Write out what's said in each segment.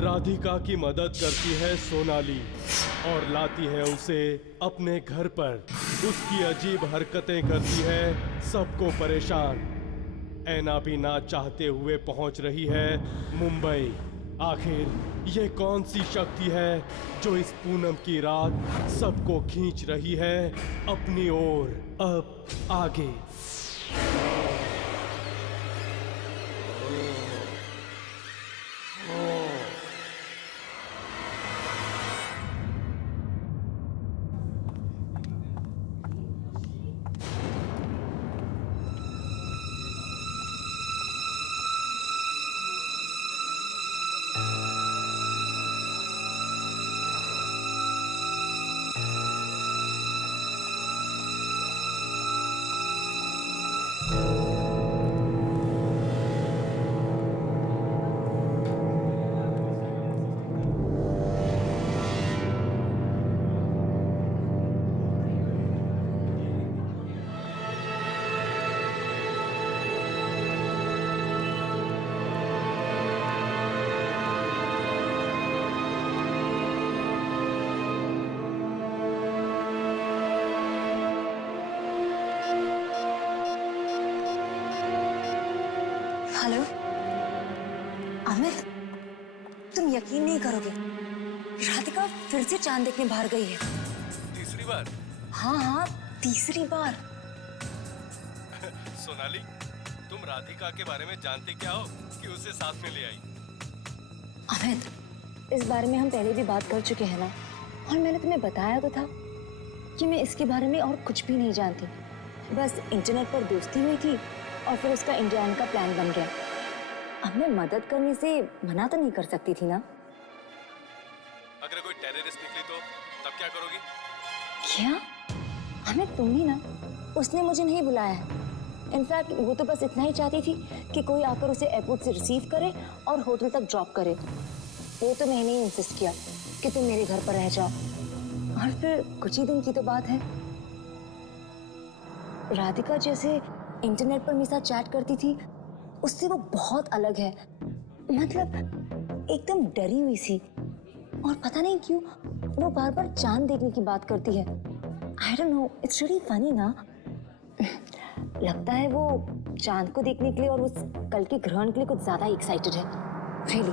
राधिका की मदद करती है सोनाली और लाती है उसे अपने घर पर। उसकी अजीब हरकतें करती है सबको परेशान। ऐना भी ना चाहते हुए पहुंच रही है मुंबई। आखिर ये कौन सी शक्ति है जो इस पूनम की रात सबको खींच रही है अपनी ओर। अब आगे। हेलो अमित, तुम यकीन नहीं करोगे, राधिका फिर से चांद देखने बाहर गई है। तीसरी बार? हाँ हाँ, तीसरी बार। सोनाली, तुम राधिका के बारे में जानते क्या हो कि उसे साथ में ले आई? अमित, इस बारे में हम पहले भी बात कर चुके हैं ना, और मैंने तुम्हें बताया तो था कि मैं इसके बारे में और कुछ भी नहीं जानती। बस इंटरनेट पर दोस्ती हुई थी और फिर उसका इंडिया आने का प्लान बन गया। अब मैं मदद करने से मना तो नहीं कर सकती थी ना। अगर कोई टेररिस्ट निकली तो तब क्या करोगी? क्या? हमें तुम ही ना, उसने मुझे नहीं बुलाया है। इनफैक्ट वो तो बस इतना ही चाहती थी कि कोई आकर उसे एयरपोर्ट से रिसीव करे और होटल तक ड्रॉप करे। वो तो मैंने ही इंसिस्ट किया कि तुम मेरे घर पर रह जाओ। और फिर कुछ ही दिन की तो बात है, राधिका जैसे इंटरनेट पर मेरे साथ चैट करती थी, उससे वो बहुत अलग है। मतलब एकदम डरी हुई सी, और पता नहीं क्यों वो बार बार चांद देखने की बात करती है। I don't know, it's really funny ना। लगता है वो चांद को देखने के लिए और उस कल के ग्रहण के लिए कुछ ज्यादा एक्साइटेड है। रियली।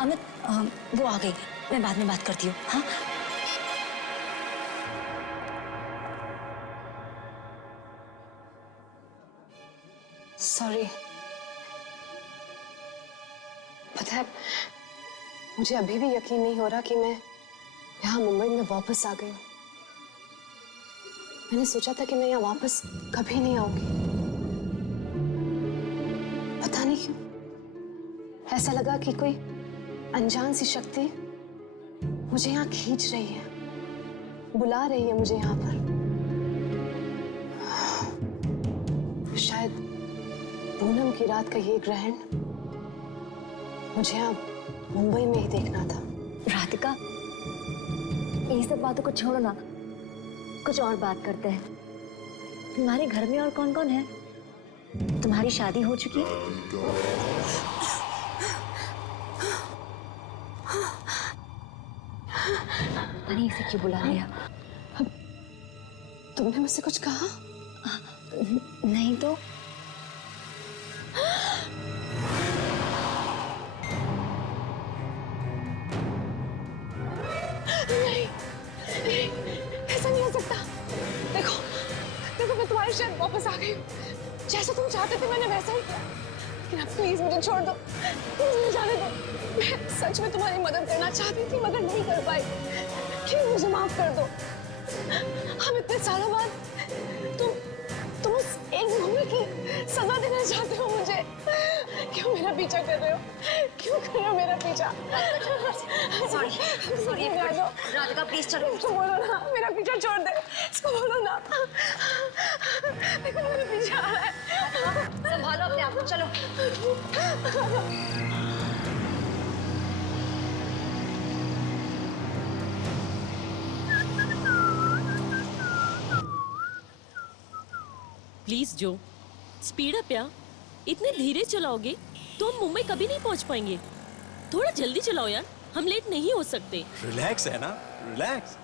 अमित, वो आ गई, मैं बाद में बात करती हूँ। हाँ, सॉरी। पता है, मुझे अभी भी यकीन नहीं हो रहा कि मैं यहाँ मुंबई में वापस आ गई हूँ। मैंने सोचा था कि मैं यहाँ वापस कभी नहीं आऊंगी। पता नहीं क्यों ऐसा लगा कि कोई अनजान सी शक्ति मुझे यहाँ खींच रही है, बुला रही है मुझे यहाँ पर। शायद पूनम की रात का ये ग्रहण मुझे अब मुंबई में ही देखना था। राधिका, ये सब बातों को छोड़ो ना, कुछ और बात करते हैं। तुम्हारे घर में और कौन कौन है? तुम्हारी शादी हो चुकी है? पता नहीं इसे क्यों बुला लिया। तुमने मुझसे कुछ कहा? नहीं तो। नहीं, ऐसा नहीं हो सकता। देखो देखो, मैं तुम्हारे शायद वापस आ गई हूँ। जैसा तुम चाहते थे मैंने वैसा ही किया। लेकिन अब प्लीज मुझे छोड़ दो, प्लीज मुझे जाने दो। मैं सच में तुम्हारी मदद करना चाहती थी मगर नहीं कर पाई। प्लीज मुझे माफ कर दो। हम इतने सालों बाद तुम उस एक भूमि की सजा देना चाहते हो मुझे। क्यों मेरा पीछा कर रहे हो? क्यों कर रहे हो मेरा पीछा? सॉरी राधिका, प्लीज चलो। इसको बोलो ना मेरा पीछा छोड़ दे। इसको बोलो ना। देखो मेरे पीछे आ रहा है। संभालो अपने आप को, चलो। प्लीज जो, स्पीड अप यार, इतने धीरे चलाओगे? तो हम मुंबई कभी नहीं पहुंच पाएंगे। थोड़ा जल्दी चलाओ यार, हम लेट नहीं हो सकते। रिलैक्स है ना, रिलैक्स।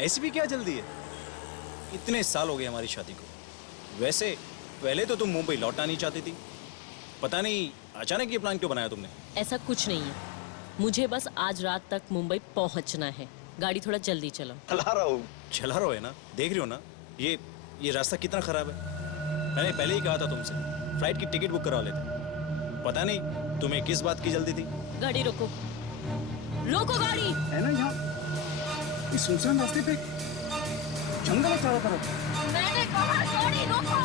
ऐसी भी क्या जल्दी है? इतने साल हो गए हमारी शादी को। वैसे पहले तो तुम मुंबई लौटना नहीं चाहती थी, पता नहीं अचानक ये प्लान क्यों बनाया तुमने? ऐसा कुछ नहीं है, मुझे बस आज रात तक मुंबई पहुंचना है। गाड़ी थोड़ा जल्दी चलाओ। चला रहा है ना, देख रही हो ना ये रास्ता कितना खराब है। मैंने पहले ही कहा था तुमसे फ्लाइट की टिकट बुक करा लेते। पता नहीं तुम्हें किस बात की जल्दी थी। गाड़ी रोको, रोको गाड़ी। है ना यहाँ इस सुनसान रास्ते पे जंगल है चारों तरफ। मैंने कहा गाड़ी रोको।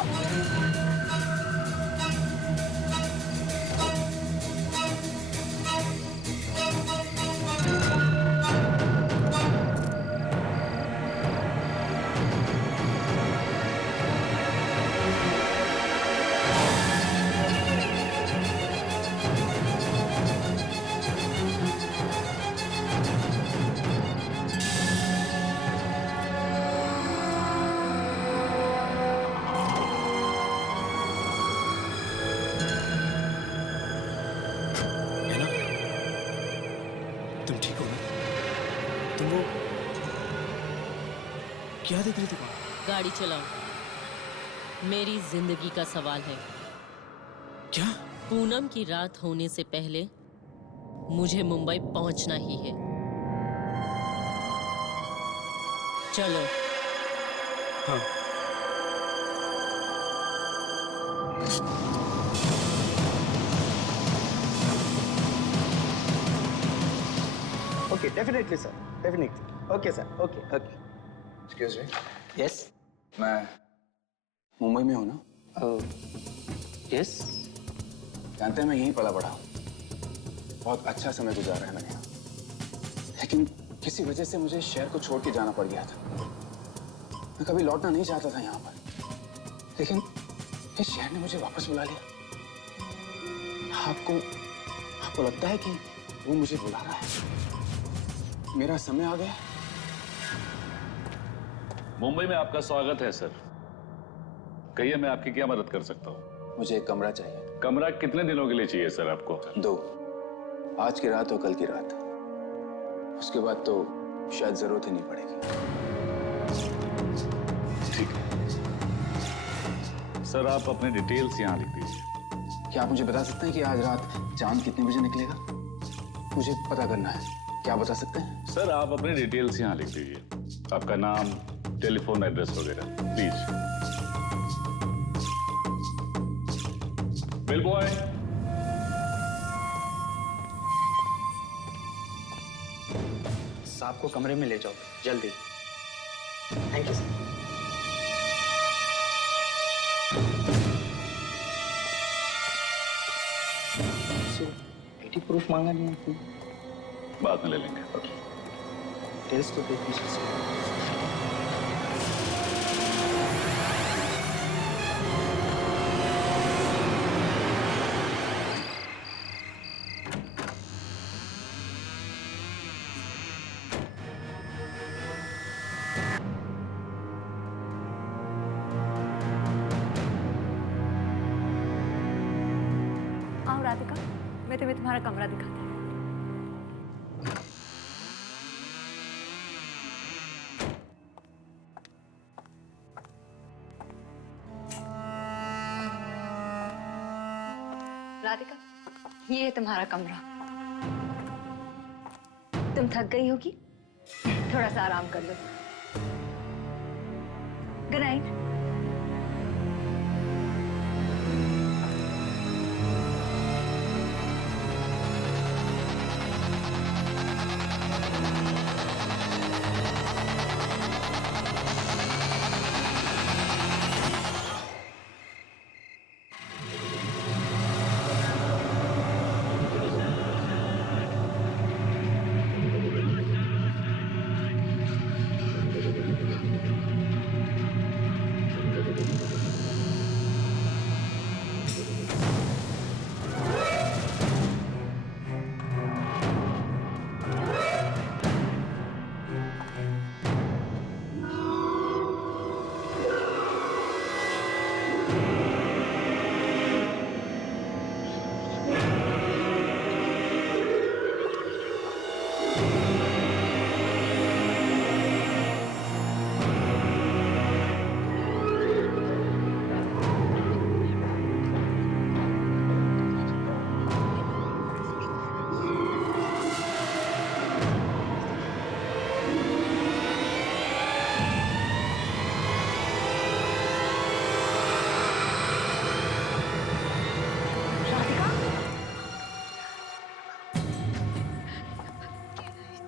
है ना? तुम ठीक हो ना? तुम वो क्या देख रही थी? गाड़ी चलाओ, मेरी जिंदगी का सवाल है। क्या? पूनम की रात होने से पहले मुझे मुंबई पहुंचना ही है। चलो। हाँ। Okay, definitely sir, definitely. Okay sir, okay okay. Excuse me. Yes. मैं मुंबई में हूँ ना? यस। जानते हैं मैं यहीं पला बड़ा हूँ। बहुत अच्छा समय गुजारा है मैंने यहाँ, लेकिन किसी वजह से मुझे शहर को छोड़ के जाना पड़ गया था। मैं कभी लौटना नहीं चाहता था यहाँ पर, लेकिन इस शहर ने मुझे वापस बुला लिया। आपको लगता है कि वो मुझे बुला रहा है? मेरा समय आ गया। मुंबई में आपका स्वागत है सर। कहिए मैं आपकी क्या मदद कर सकता हूँ? मुझे एक कमरा चाहिए। कमरा कितने दिनों के लिए चाहिए सर आपको? 2, आज की रात और कल की रात। उसके बाद तो शायद जरूरत ही नहीं पड़ेगी। ठीक है सर, आप अपने डिटेल्स यहाँ लिख दीजिए। क्या आप मुझे बता सकते हैं कि आज रात चांद कितने बजे निकलेगा? मुझे पता करना है। क्या बता सकते हैं? सर आप अपने डिटेल्स यहाँ लिख दीजिए, आपका नाम, टेलीफोन एड्रेस वगैरह प्लीज। बिल बॉय, साहब को कमरे में ले जाओ जल्दी। Thank you sir. ID proof मांगा नहीं आपने? बाद में ले लेंगे। टेस्ट तो देख लीजिए। आओ राधिका, मैं तुम्हें तुम्हारा कमरा दिखाती हूँ। राधिका, ये है तुम्हारा कमरा। तुम थक गई होगी, थोड़ा सा आराम कर लो। Good night.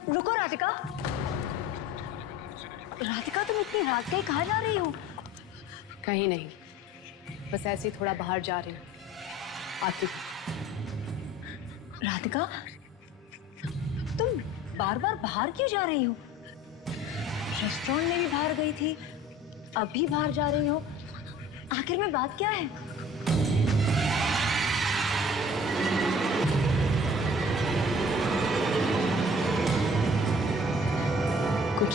रुको राधिका। राधिका तुम इतनी रात गई कहाँ जा रही हो? कहीं नहीं, बस ऐसे ही थोड़ा बाहर जा रही हूँ। आती हूँ। राधिका तुम बार बार बाहर क्यों जा रही हो? रेस्टोरेंट में भी बाहर गई थी, अब भी बाहर जा रही हो। आखिर में बात क्या है? कुछ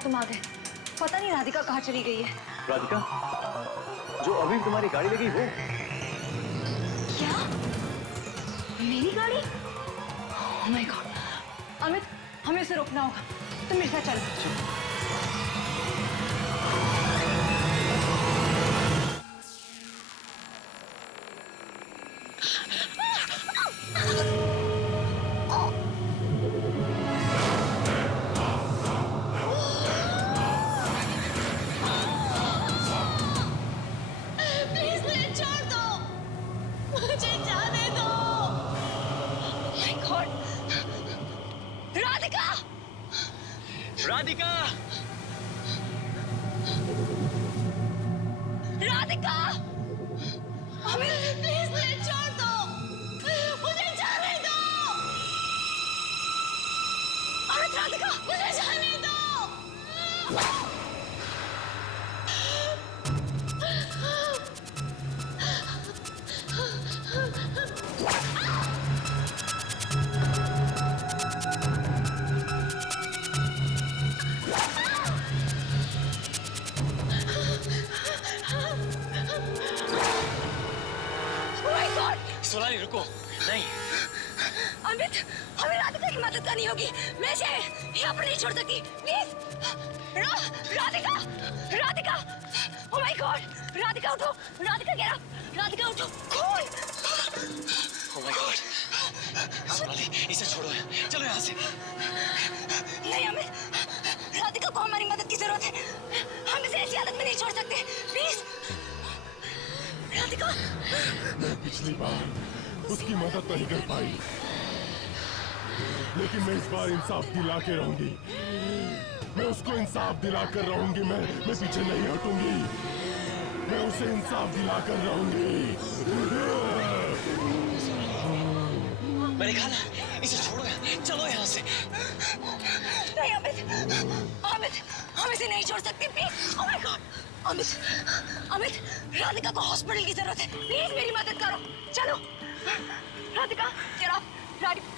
तुम आ गए। पता नहीं राधिका कहाँ चली गई है। राधिका, जो अभी तुम्हारी गाड़ी लगी वो? क्या? मेरी गाड़ी? Oh my God! अमित, हमें उसे रोकना होगा। तुम मेरे साथ चलो। राधिका! राधिका! अमित, प्लीज मुझे छोड़ दो। मुझे जाने दो। अमित, राधिका, मुझे जाने दो। सोनाली रुको, नहीं। अमित, हमें राधिका की मदद करनी होगी। मैं इसे यहाँ पर नहीं छोड़ सकती। Please, Radhika, Radhika, oh my God, Radhika उठो, राधिका गिरा, राधिका उठो, खून। ओह माय गॉड, सोनाली इसे छोड़ो, चलो यहाँ से। नहीं अमित, राधिका को हमारी मदद की जरूरत है। हम इसे ऐसी हालत में नहीं छोड़ सकते। प्लीज, राधिका। मैं पिछली बार उसकी मदद नहीं कर पाई, लेकिन मैं इस बार इंसाफ दिला के रहूंगी। मैं उसको इंसाफ दिला कर रहूंगी। मैं पीछे नहीं हटूंगी। मैं उसे इंसाफ दिला कर रहूंगी। मैंने कहा ना, इसे छोड़ो, चलो यहाँ से। नहीं अमित, अमित, हम इसे नहीं छोड़ सकते। Please, oh my God, Amit, Amit, Radhika को हॉस्पिटल की जरूरत है। प्लीज मेरी मदद करो, चलो। Radhika, get up, Radhika.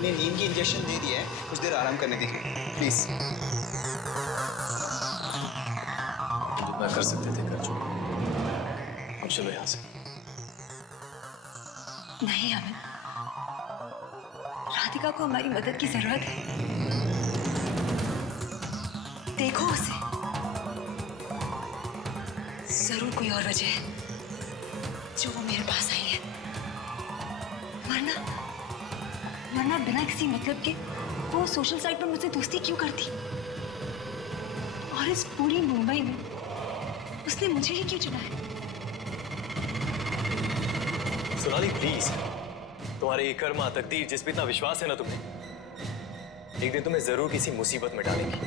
नींद की इंजेक्शन दे दिया है, कुछ देर आराम करने दीजिए प्लीज। जितना कर सकते थे कर चुके, अब चलो यहाँ से। नहीं अमित, राधिका को हमारी मदद की जरूरत है। देखो उसे, जरूर कोई और वजह है जो वो मेरे पास आई है। वरना बिना किसी मतलब के वो सोशल साइट पर मुझसे दोस्ती क्यों करती? और इस पूरी मुंबई में उसने मुझे ही क्यों चुना है? सोनाली प्लीज, तुम्हारे ये कर्मा तकदीर जिस पे इतना विश्वास है ना तुम्हें, एक दिन तुम्हें जरूर किसी मुसीबत में डालेंगी।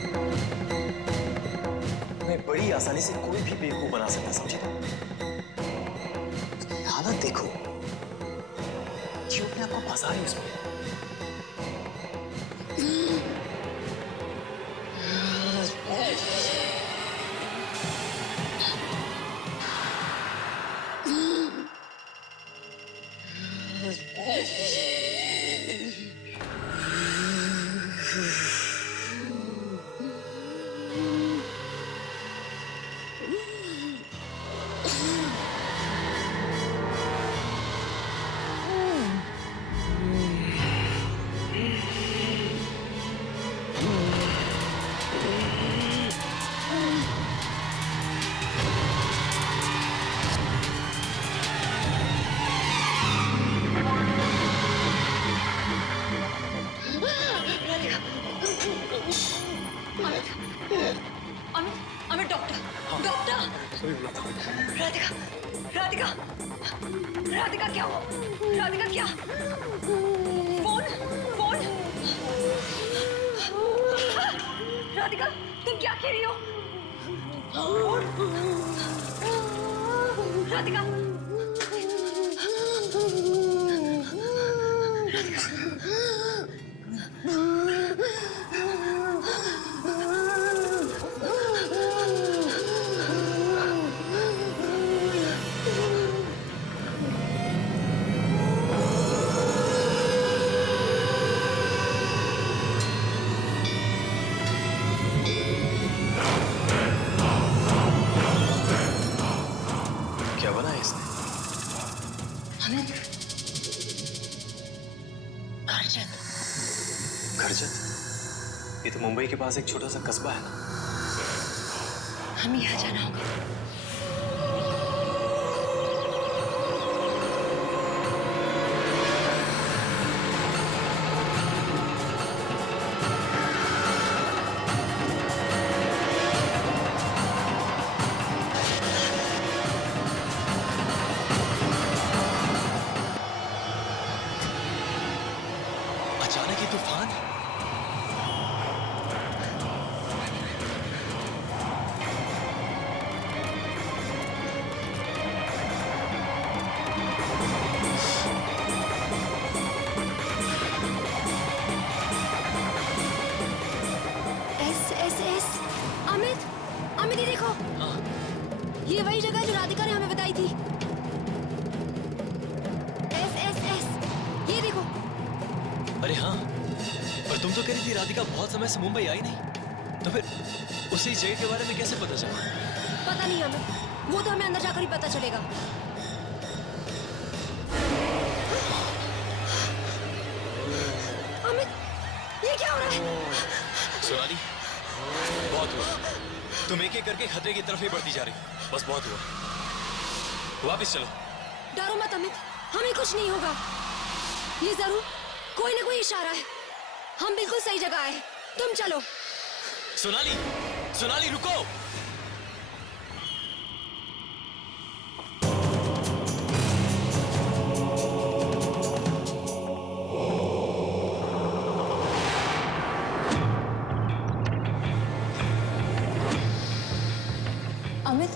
हमें बड़ी आसानी से कोई भी बेवकूफ बना सकता है, समझे? हालत देखो, क्यों अपने आप को फंसा रही है उसमें? अमित डॉक्टर राधिका राधिका राधिका क्या हुआ? राधिका क्या? फोन फोन राधिका तुम क्या कह रही हो? राधिका क्या बना है इसने? अमित, अर्जन। खरजत? ये तो मुंबई के पास एक छोटा सा कस्बा है ना? हमें यहाँ जाना होगा। अचानक ये तूफान? एस अमित अमित ये देखो, ये वही जगह है जो राधिका ने हमें बताई थी। एस ये देखो। अरे हाँ, पर तुम तो कह रही थी राधिका बहुत समय से मुंबई आई नहीं, तो फिर उसी जगह के बारे में कैसे पता चला? पता नहीं अमित, वो तो हमें अंदर जाकर ही पता चलेगा। अमित ये क्या हो रहा है? सोनाली, बहुत हुआ। तुम एक एक करके खतरे की तरफ ही बढ़ती जा रही हो। बस बहुत हुआ, वापस चलो। डरो मत अमित, हमें कुछ नहीं होगा। ये जरूर कोई ना कोई इशारा है। हम बिल्कुल सही जगह आए, तुम चलो। सोनाली, सोनाली रुको। अमित,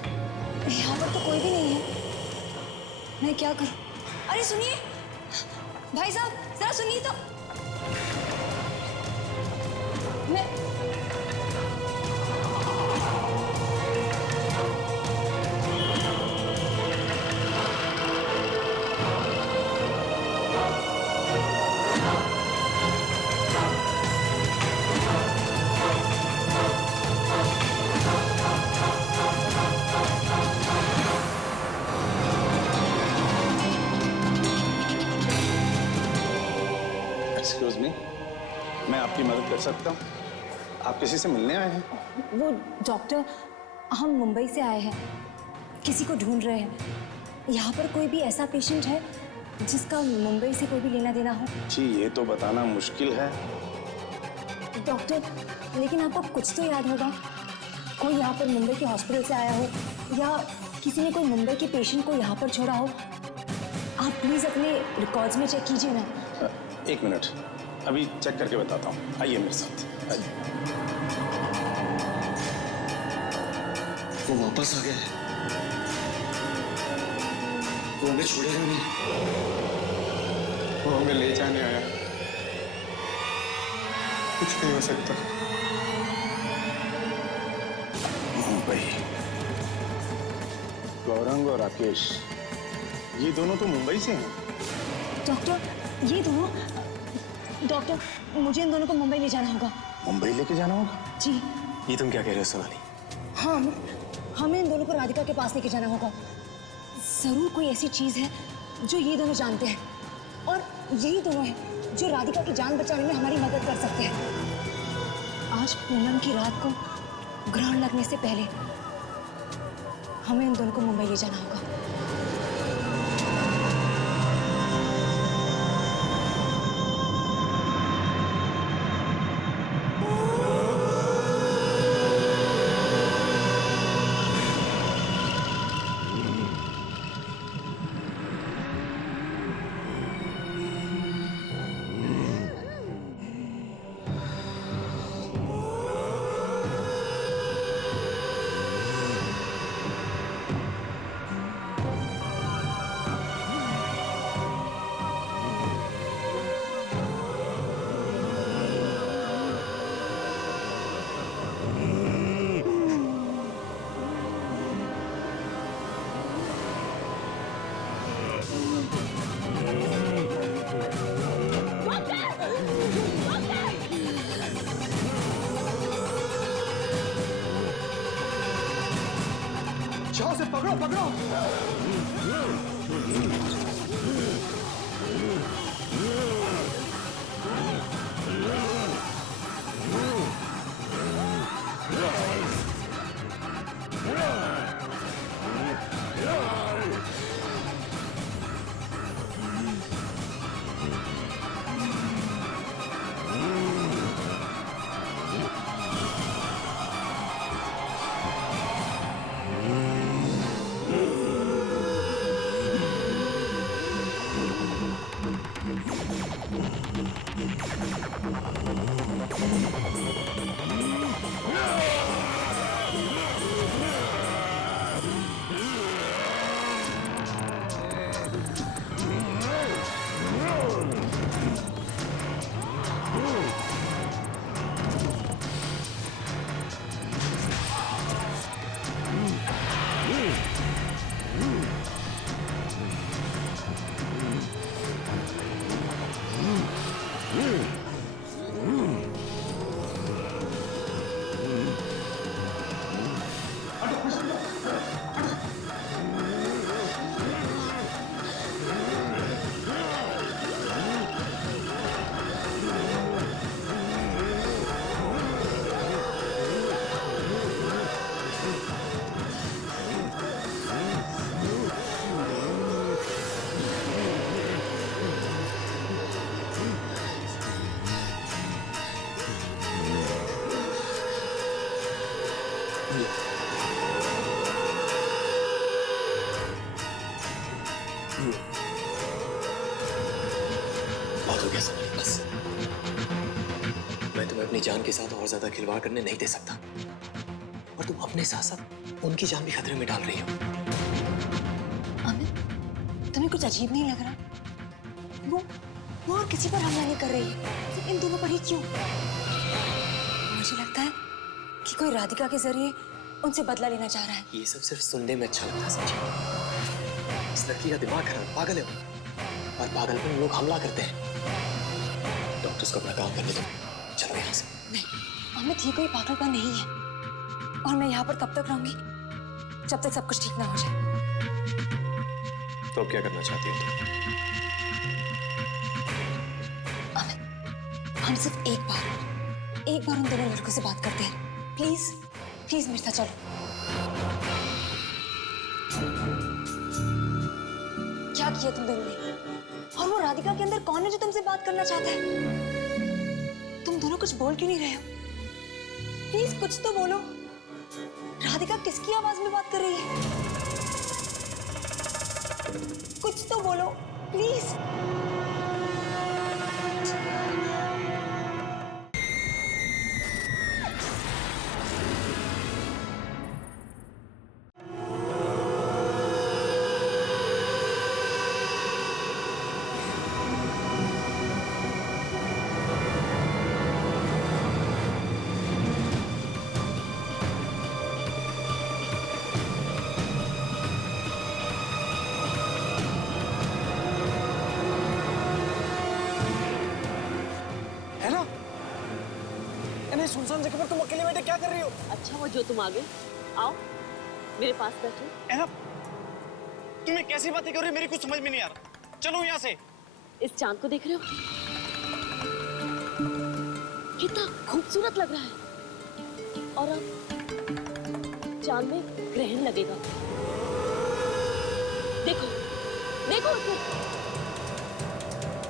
यहाँ पर तो कोई भी नहीं है। मैं क्या करूं? अरे सुनिए, भाई साहब जरा सुनिए तो। मैं एक्सक्यूज मी, मैं आपकी मदद कर सकता हूँ? आप किसी से मिलने आए हैं? वो डॉक्टर, हम मुंबई से आए हैं, किसी को ढूंढ रहे हैं। यहाँ पर कोई भी ऐसा पेशेंट है जिसका मुंबई से कोई भी लेना देना हो? जी ये तो बताना मुश्किल है। डॉक्टर, लेकिन आपको कुछ तो याद होगा। कोई यहाँ पर मुंबई के हॉस्पिटल से आया हो या किसी ने कोई मुंबई के पेशेंट को यहाँ पर छोड़ा हो। आप प्लीज अपने रिकॉर्ड्स में चेक कीजिए ना। एक मिनट, अभी चेक करके बताता हूँ। आइए मेरे साथ, आइए। वो वापस आ गया है। वो हमें छोड़ेगा नहीं। वो हमें ले जाने आया। कुछ नहीं हो सकता। मुंबई। गौरंग और राकेश, ये दोनों तो मुंबई से हैं। डॉक्टर, ये दोनों, डॉक्टर मुझे इन दोनों को मुंबई ले जाना होगा। मुंबई लेके जाना होगा? जी ये तुम क्या कह रहे हो सोनाली? हाँ, हमें इन दोनों को राधिका के पास लेके जाना होगा। जरूर कोई ऐसी चीज है जो ये दोनों जानते हैं, और यही दोनों हैं जो राधिका की जान बचाने में हमारी मदद कर सकते हैं। आज पूनम की रात को ग्रहण लगने से पहले हमें इन दोनों को मुंबई ले जाना होगा। जाओ से पकड़ो पकड़ो। बहुत हो गया सोनाली, बस। मैं तुम्हें अपनी जान के साथ और ज्यादा खिलवाड़ करने नहीं दे सकता, और तुम अपने साथ साथ उनकी जान भी खतरे में डाल रही हो। अमित, तुम्हें कुछ अजीब नहीं लग रहा? वो और किसी पर हमला नहीं कर रही है, सिर्फ इन दोनों पर ही क्यों? मुझे लगता है कि कोई राधिका के जरिए उनसे बदला लेना चाह रहा है। ये सब सिर्फ सुनने में अच्छा लगता है, समझे? इस लड़की का दिमाग खराब, पागल है वो, और पागल पर लोग हमला करते हैं। डॉक्टर्स को अपना काम करने दो, चलो यहाँ से। नहीं अमित, ये कोई पागलपन नहीं है, और मैं यहाँ पर तब तक रहूंगी जब तक सब कुछ ठीक ना हो जाए। तो अब क्या करना चाहती हो तुम? अमित, हम सिर्फ एक बार उन दोनों लड़कों से बात करते हैं। प्लीज प्लीज मेरे साथ चलो। क्या किया तुम दोनों ने? और वो राधिका के अंदर कौन है जो तुमसे बात करना चाहता है? तुम दोनों कुछ बोल क्यों नहीं रहे हो? प्लीज कुछ तो बोलो। राधिका किसकी आवाज में बात कर रही है? कुछ तो बोलो प्लीज। सुनसान जगह पर तुम अकेले बैठे क्या कर रही हो? अच्छा वो जो तुम आ गए, आओ मेरे पास बैठो। ऐना, तुम ये कैसी बातें कर रही हो? मेरी कुछ समझ में नहीं आ रहा। चलो यहाँ से। इस चांद को देख रहे हो? कितना खूबसूरत लग रहा है। और अब चांद में ग्रहण लगेगा। देखो देखो उसे,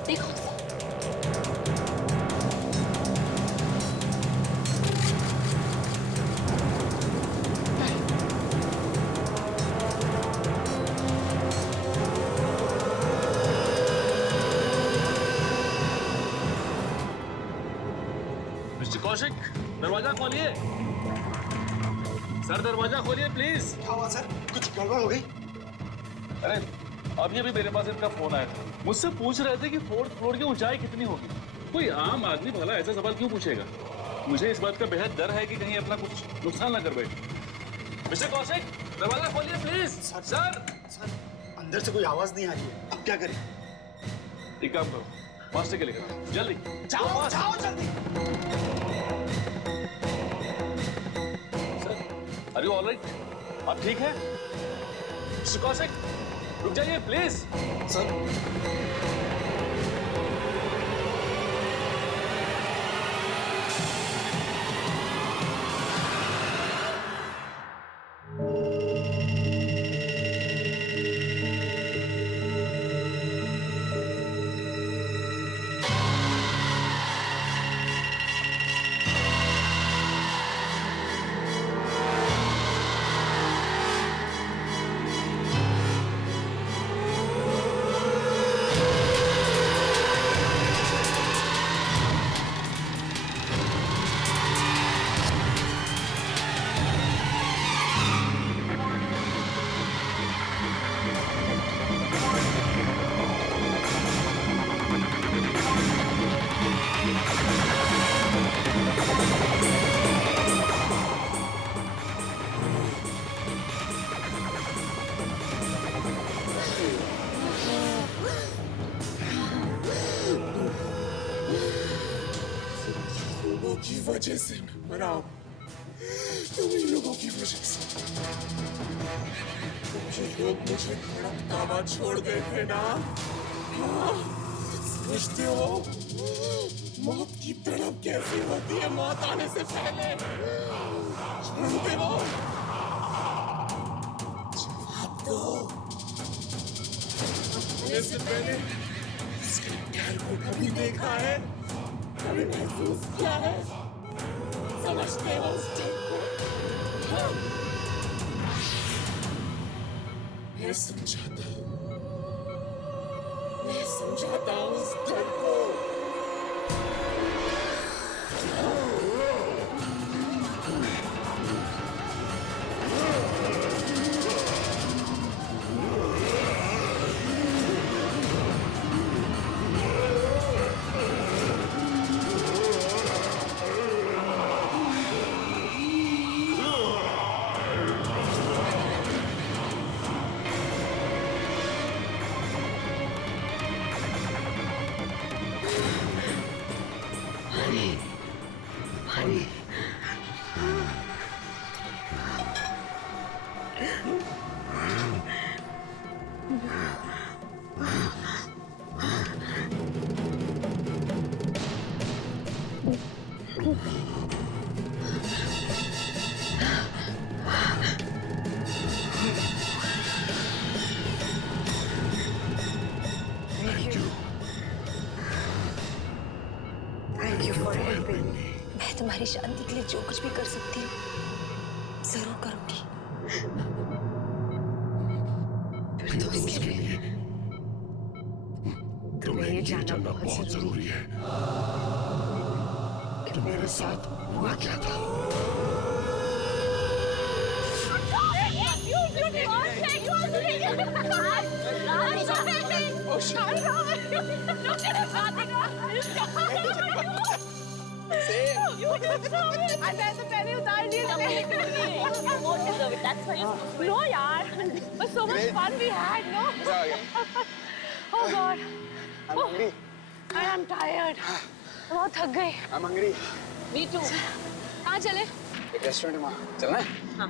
देखो उसे। मिस्टर कौशिक, दरवाजा खोलिए। सर दरवाजा खोलिए प्लीज। क्या हुआ सर? कुछ गड़बड़ हो गई? अरे अभी अभी मेरे पास इनका फोन आया था, मुझसे पूछ रहे थे कि 4th फ्लोर की ऊंचाई कितनी होगी। कोई आम आदमी भला ऐसा सवाल क्यों पूछेगा? मुझे इस बात का बेहद डर है कि कहीं अपना कुछ नुकसान ना कर बैठे। मिस्टर कौशिक, दरवाजा खोलिए प्लीज। सर अंदर से कोई आवाज नहीं आ रही है, अब क्या करें? एक काम करो, मास्टर के लेकर जल्दी जाओ जाओ जल्दी। Are you alright? आप ठीक है? मिस्टर कौशिक, रुक जाइए प्लीज। सर की वजह से मैं मरा हूं, तुम लोगों की वजह से। ये लोग मुझे तड़पता हुआ छोड़ गए थे ना। हाँ, समझते हो मौत की तड़प कैसी होती है? मौत आने से पहले जानते हो? जवाब दो। आने से पहले इसके प्यार को कभी देखा है? कभी महसूस किया है? समझते हो उस डर को? हाँ? मैं समझाता हूँ उस डर को। मैं तुम्हारी शांति के लिए जो कुछ भी कर सकती हूँ जरूर करूंगी। तुम्हें ये जानना बहुत जरूरी है कि मेरे साथ हुआ क्या था। पहले उतार लिए नो यार, but so much fun we had, no? Oh God, I am tired. बहुत थक गई. I'm hungry. Me too. कहाँ चले? एक रेस्टोरेंट में वहाँ चलना है? हाँ।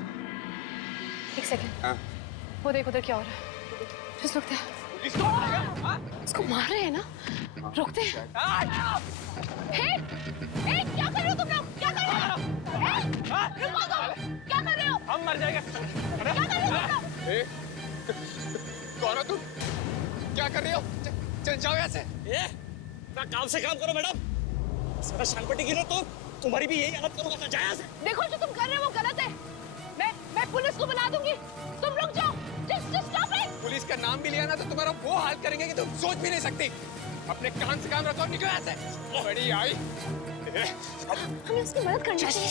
एक सेकंड। हाँ। वो देख उधर क्या हो रहा है। Just रुकते हैं। इसको मार रहे हैं ना? रुकते हैं। हे! हे! क्या कर रहे हो तुम लोग? क्या कर रहे हो? हे! रुको तुम! क्या कर रहे हो? हम मर जाएंगे। क्या कर रहे हो तुम लोग? कौन हो तुम? क्या कर रही हो? चल जाओ यहाँ से। काम से काम करो मैडम। सारा शानपट्टी गिरो तो तुम्हारी भी यही हालत करूंगा। जाओ यहाँ से। देखो जो तुम कर रहे हो वो गलत है। मैं पुलिस को बुला दूंगी। तुम रुक जाओ। Just stop it! पुलिस का नाम भी लिया ना तो तुम्हारा वो हाल करेंगे कि तुम सोच भी नहीं सकती। अपने काम से काम रखो, निकलो यहाँ से। बड़ी आई। हमें उसकी मदद करनी चाहिए।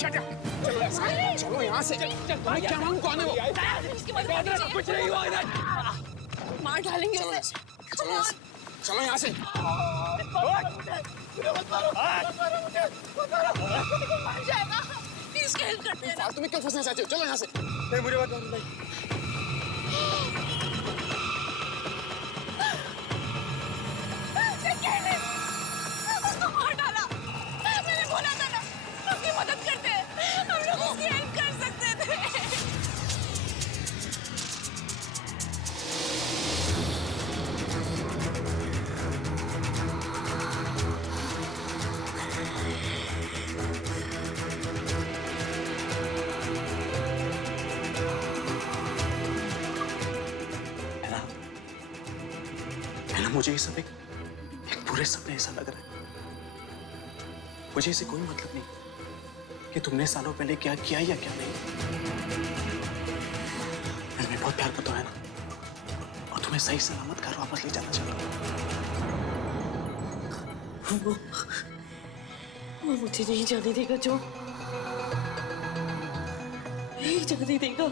चलो यहाँ से। तुम्हें क्या मालूम कौन है वो? उसकी मदद करनी चाहिए। कुछ नहीं हुआ इधर। मार डालेंगे उसे। चलो यहाँ से। मर जाएगा। प्लीज हेल्प करते हैं ना। तुम्हें क्यों फंसना चाहते हो? चलो यहाँ से। नहीं मुझे बात नहीं भाई। उसको मार डाला। मैंने बोला था ना उसकी मदद करते हैं। हम लोग उसकी हेल्प कर सकते थे। मुझे ये सब एक पूरे सपने ऐसा लग रहा है। मुझे इससे कोई मतलब नहीं कि तुमने सालों पहले क्या किया या क्या नहीं। मैं तुम्हें बहुत प्यार करता हूं ना, और तुम्हें सही सलामत घर वापस ले जाना चाहता हूं। वो मुझे नहीं जाने देगा जो, नहीं जाने देगा।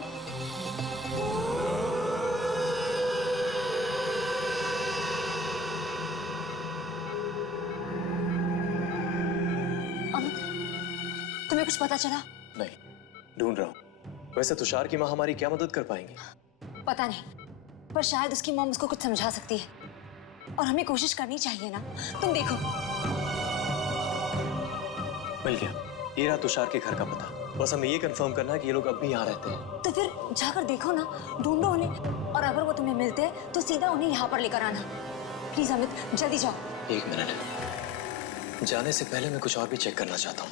तुम्हें कुछ पता चला? नहीं, ढूंढ रहा हूं। वैसे तुषार की माँ हमारी क्या मदद कर पाएंगी? पता नहीं, पर शायद उसकी मॉम उसको कुछ समझा सकती है और हमें कोशिश करनी चाहिए ना। तुम देखो। मिल गया, ये रहा तुषार के घर का पता। बस हमें ये कंफर्म करना है कि ये लोग अब भी यहाँ रहते हैं। तो फिर जाकर देखो ना, ढूंढो उन्हें, और अगर वो तुम्हें मिलते हैं तो सीधा उन्हें यहाँ पर लेकर आना। प्लीज अमित, जल्दी जाओ। एक मिनट, जाने से पहले मैं कुछ और भी चेक करना चाहता हूँ।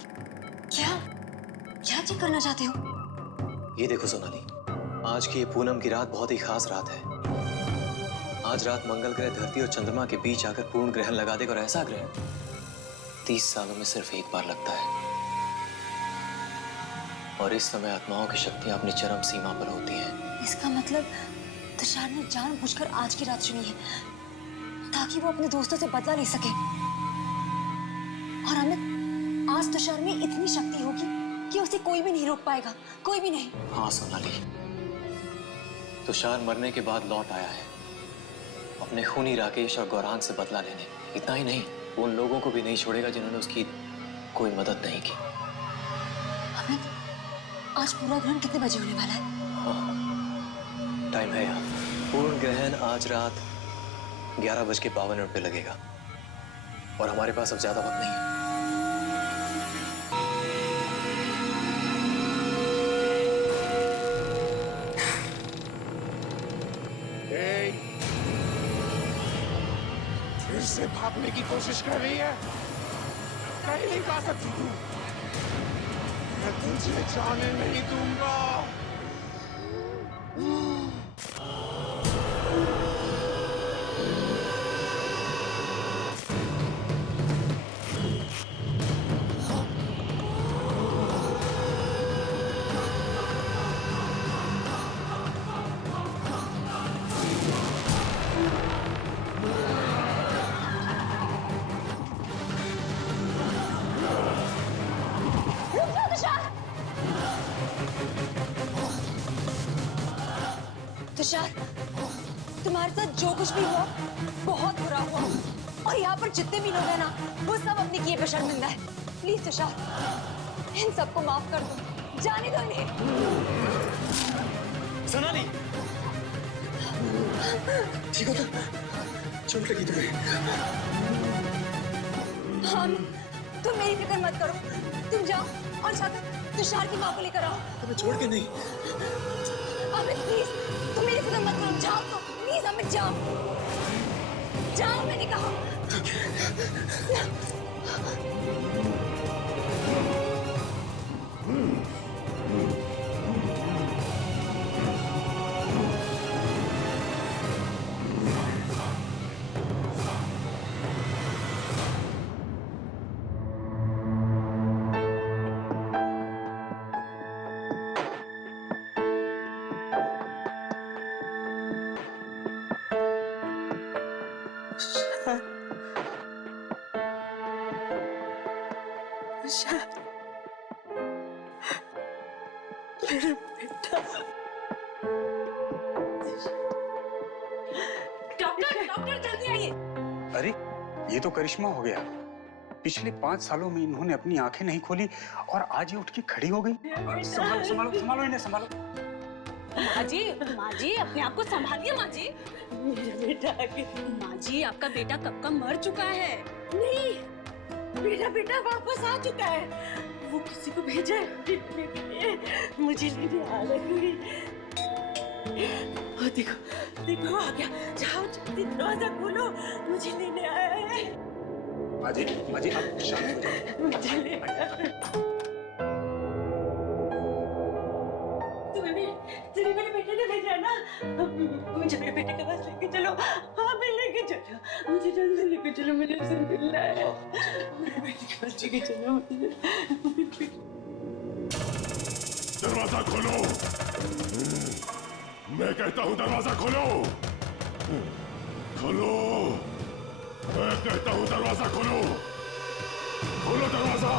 क्या चेक करना चाहते हो? ये देखो सोनाली, आज की ये पूनम की रात बहुत ही खास रात है। आज रात मंगल ग्रह धरती और चंद्रमा के बीच आकर पूर्ण ग्रहण लगा देगा, और ऐसा ग्रहण 30 सालों में सिर्फ एक बार लगता है। और इस समय आत्माओं की शक्तियां अपनी चरम सीमा पर होती हैं। इसका मतलब तुषार ने जानबूझकर आज की रात चुनी है ताकि वो अपने दोस्तों से बदला ले सके। और अमित, आज तुषार में इतनी शक्ति होगी कि उसे कोई भी नहीं रोक पाएगा, कोई भी नहीं। हाँ सोनाली, तुषार मरने के बाद लौट आया है अपने खूनी राकेश और गौरांग से बदला लेने। इतना ही नहीं, वो उन लोगों को भी नहीं छोड़ेगा जिन्होंने उसकी कोई मदद नहीं की। अमित, आज पूरा ग्रहण कितने बजे होने वाला है? हाँ, टाइम है यार। पूर्ण ग्रहण आज रात 11:52 पे लगेगा, और हमारे पास अब ज्यादा वक्त नहीं है। फिर से भागने की कोशिश कर रही है। कहीं नहीं पा सकती तू। मैं तुझे जाने नहीं दूंगा। तुषार, तुम्हारे साथ जो कुछ भी हुआ बहुत बुरा हुआ, और यहाँ पर जितने भी लोग हैं ना, वो सब अपने किए पे शर्मिंदा है। प्लीज तुषार, इन सबको माफ कर दो, जाने दो इन्हें। सोनाली, ठीक हो तुम? चोट लगी तुम्हें? हाँ, तुम मेरी फिक्र मत करो। तुम जाओ और जाकर तुषार की माँ को लेकर आओ। तुम्हें छोड़ के नहीं। अमित प्लीज, तुम मेरी फिक्र मत करो, जाओ तो प्लीज अमित जाओ, जाओ मैंने कहा। मेरा बेटा। डॉक्टर डॉक्टर जल्दी आइए। अरे ये तो करिश्मा हो गया। पिछले 5 सालों में इन्होंने अपनी आंखें नहीं खोली और आज ये उठ के खड़ी हो गई। संभालो संभालो संभालो इन्हें संभालो। माँ जी अपने आप को संभालिए माँ जी। मेरा बेटा आगे। माँ जी आपका बेटा कब का मर चुका है। नहीं, मेरा बेटा वापस आ चुका है। वो किसी को भेजा है देखने के लिए। मुझे लेने आ रही। देखो देखो आ गया। जाओ जल्दी दरवाजा खोलो, मुझे लेने आया है। माँ जी आप शांत हो जाओ। मुझे लेने आया है। तुम्हें मेरे बेटे ने भेजा ना, मुझे मेरे बेटे के पास लेके चलो। हाँ मैं लेके चलो, मुझे जल्दी लेके चलो, मुझे उससे मिलना है। मेरे बेटे के पास लेके चलो मुझे। दरवाजा खोलो, मैं कहता हूँ दरवाजा खोलो, खोलो, मैं कहता हूँ दरवाजा खोलो, खोलो दरवाजा।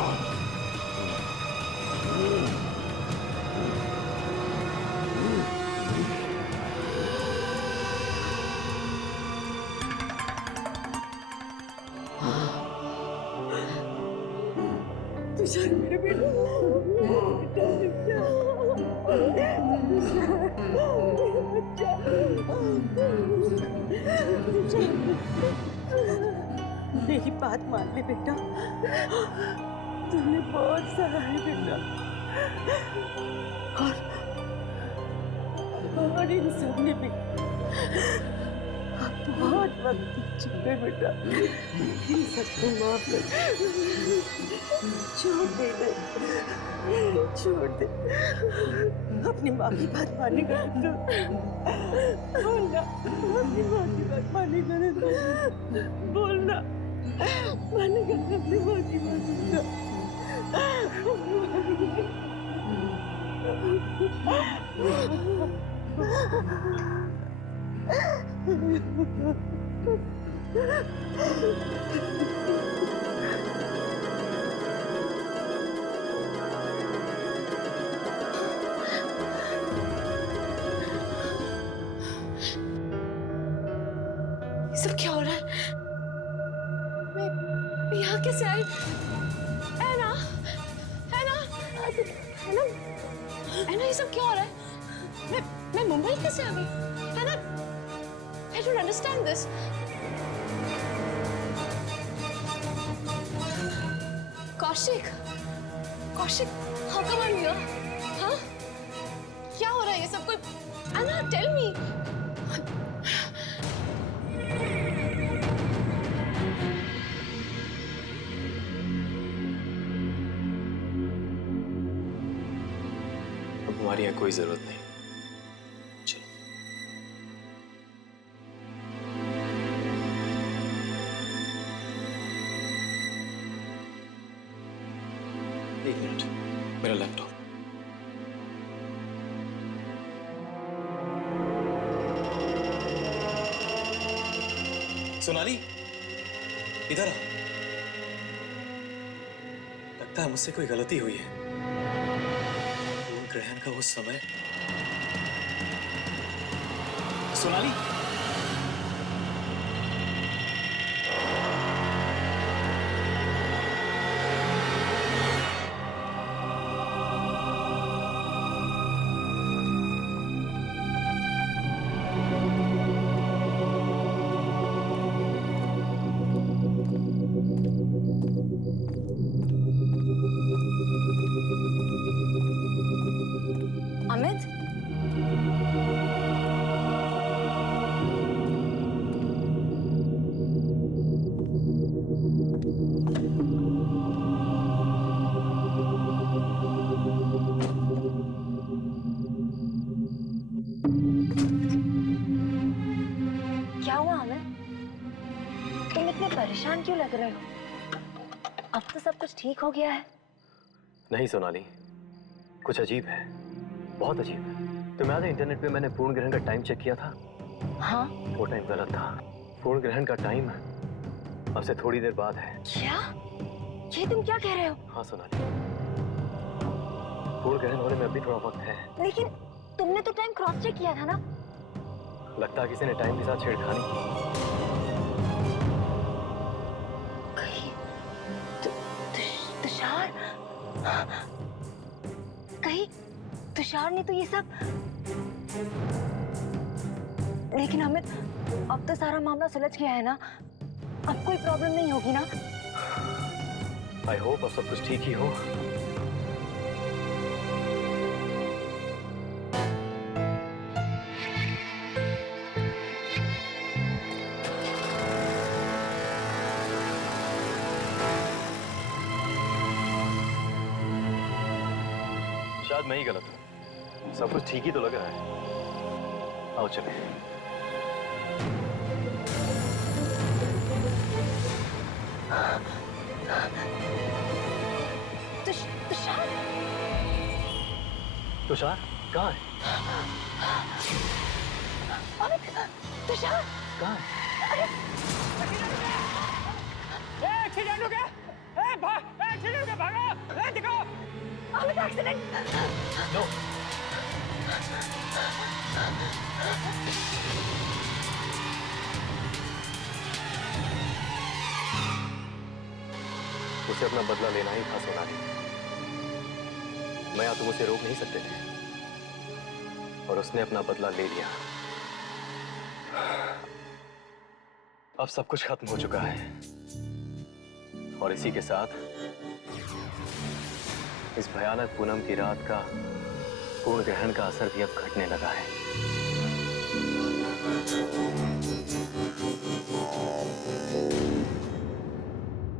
तुषार मेरे बेटा, मेरी बात मान ले बेटा, तुमने बहुत सहा है बेटा, और इन सब ने भी बहुत वक्त बीत चुका है बेटा। इन सबको माफ कर, छोड़ दे, छोड़ दे। अपनी माँ की बात मानेगा तो बोलना, अपनी माँ की बात मानेगा तो बोलना, मानेगा अपनी माँ की बात। सब क्या हो रहा है? मैं यहाँ कैसे आई? ऐना, ऐना, ऐना, ऐना, ये सब क्या हो रहा है? मैं मुंबई कैसे आ गई? ऐना, I don't understand this. Kaushik, Kaushik, how come I'm here? हाँ? क्या हो रहा है ये सब? कोई, ऐना, tell me. अब हमारी यहाँ कोई जरूरत नहीं। चलो। एक मिनट, मेरा लैपटॉप। सोनाली, इधर आ। लगता है मुझसे कोई गलती हुई है। ग्रहण का वो समय। सोनाली, परेशान क्यों लग रहे हो? अब तो सब कुछ ठीक हो गया है। नहीं सोनाली, कुछ अजीब है, बहुत अजीब है। तुम्हें याद है इंटरनेट पे मैंने पूर्ण ग्रहण का टाइम चेक किया था? हाँ? वो टाइम गलत था। पूर्ण ग्रहण का टाइम अब से थोड़ी देर बाद है। क्या? ये तुम क्या कह रहे हो? हाँ सोनाली, पूर्ण ग्रहण होने में अभी थोड़ा वक्त है। लेकिन तुमने तो टाइम क्रॉस चेक किया था ना? लगता है किसी ने टाइम के साथ छेड़खानी की। तुषार, कहीं तुषार ने तो ये सब। लेकिन अमित, अब तो सारा मामला सुलझ गया है ना? अब कोई प्रॉब्लम नहीं होगी ना? आई होप अब सब कुछ ठीक ही हो। शायद मैं ही गलत हूँ, सब कुछ ठीक ही तो लग रहा है। आओ चले। तुषार? तुषार कहाँ है? अमित, तुषार कहाँ है? एक्सीडेंट हो गया! एक्सीडेंट हो गया, भागो! दिखाओ! अमित, एक्सीडेंट! नो। उसे अपना बदला लेना ही था सोनाली। मैं या तुम उसे रोक नहीं सकते थे, और उसने अपना बदला ले लिया। अब सब कुछ खत्म हो चुका है, और इसी के साथ इस भयानक पूनम की रात का पूर्ण ग्रहण का असर भी अब घटने लगा है।